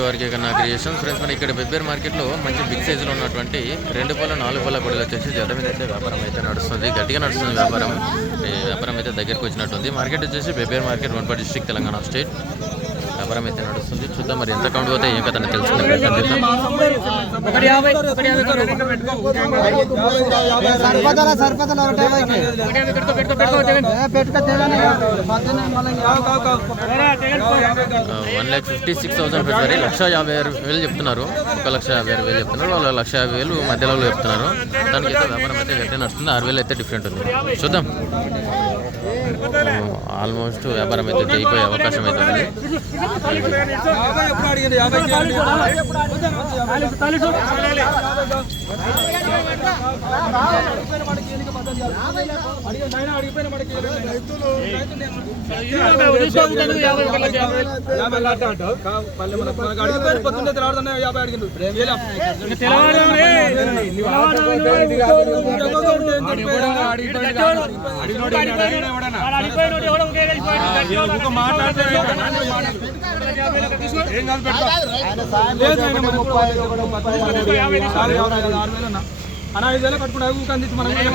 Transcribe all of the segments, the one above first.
To RK Kanna creation friends మన ఇక్కడ బెబ్బేర్ మార్కెట్లో మంచి బిగ్ సైజులో ఉన్నటువంటి రెండు పళ్ళ నాలుగు పళ్ళ గొడవలు వచ్చేసి జత మీద అయితే వ్యాపారం అయితే నడుస్తుంది. గట్టిగా నడుస్తుంది వ్యాపారం. ఈ వ్యాపారం అయితే దగ్గరికి వచ్చినట్టుంది. మార్కెట్ వచ్చేసి బెబ్బేర్ మార్కెట్ వన్పట్ డిస్టిక్ తెలంగాణ స్టేట్ వ్యాపారం అయితే నడుస్తుంది. చూద్దాం మరి ఎంత కౌంట్ పోతే ఏం కథ తెలుస్తుంది సరిపోతారా సరిపోతారా ఒకటే పెట్టుకో. One lakh fifty six thousand ఫిబ్రవరి లక్ష యాభై ఆరు వేలు చెప్తున్నారు. ఒక లక్ష యాభై ఆరు వేలు చెప్తున్నారు. వాళ్ళు లక్ష యాభై వేలు మధ్యలో చెప్తున్నారు. దానికి అయితే వ్యాపారం అయితే గట్టిగా నడుస్తుంది. ఆరు వేలు అయితే డిఫరెంట్ ఉంది. చూద్దాం. ఆల్మోస్ట్ వ్యాపారం అయితే అయిపోయే అవకాశం అయితే ఉంది. యాభై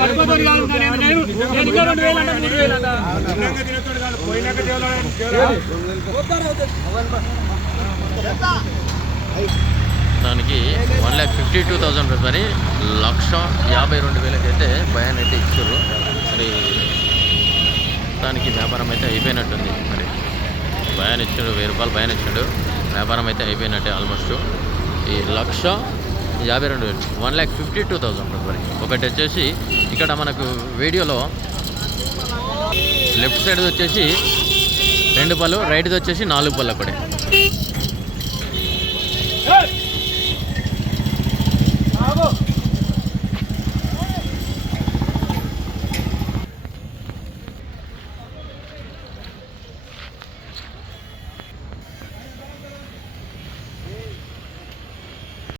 పట్టుకోతోడు కాదు, నేను- నేను- దానికి one lakh fifty two thousand మరి లక్ష యాభై రెండు వేలకైతే భయాన్ని అయితే ఇచ్చారు. మరి దానికి వ్యాపారం అయితే అయిపోయినట్టుంది. మరి భయాన్ని ఇచ్చాడు వెయ్యి రూపాయలు భయాన్ని ఇచ్చాడు. వ్యాపారం అయితే అయిపోయినట్టే ఆల్మోస్ట్ ఈ లక్ష యాభై రెండు వేలు one lakh fifty two thousand మరి. ఒకటి వచ్చేసి ఇక్కడ మనకు వీడియోలో లెఫ్ట్ సైడ్ వచ్చేసి రెండు పళ్ళు రైట్ది వచ్చేసి నాలుగు పళ్ళు అక్కడే.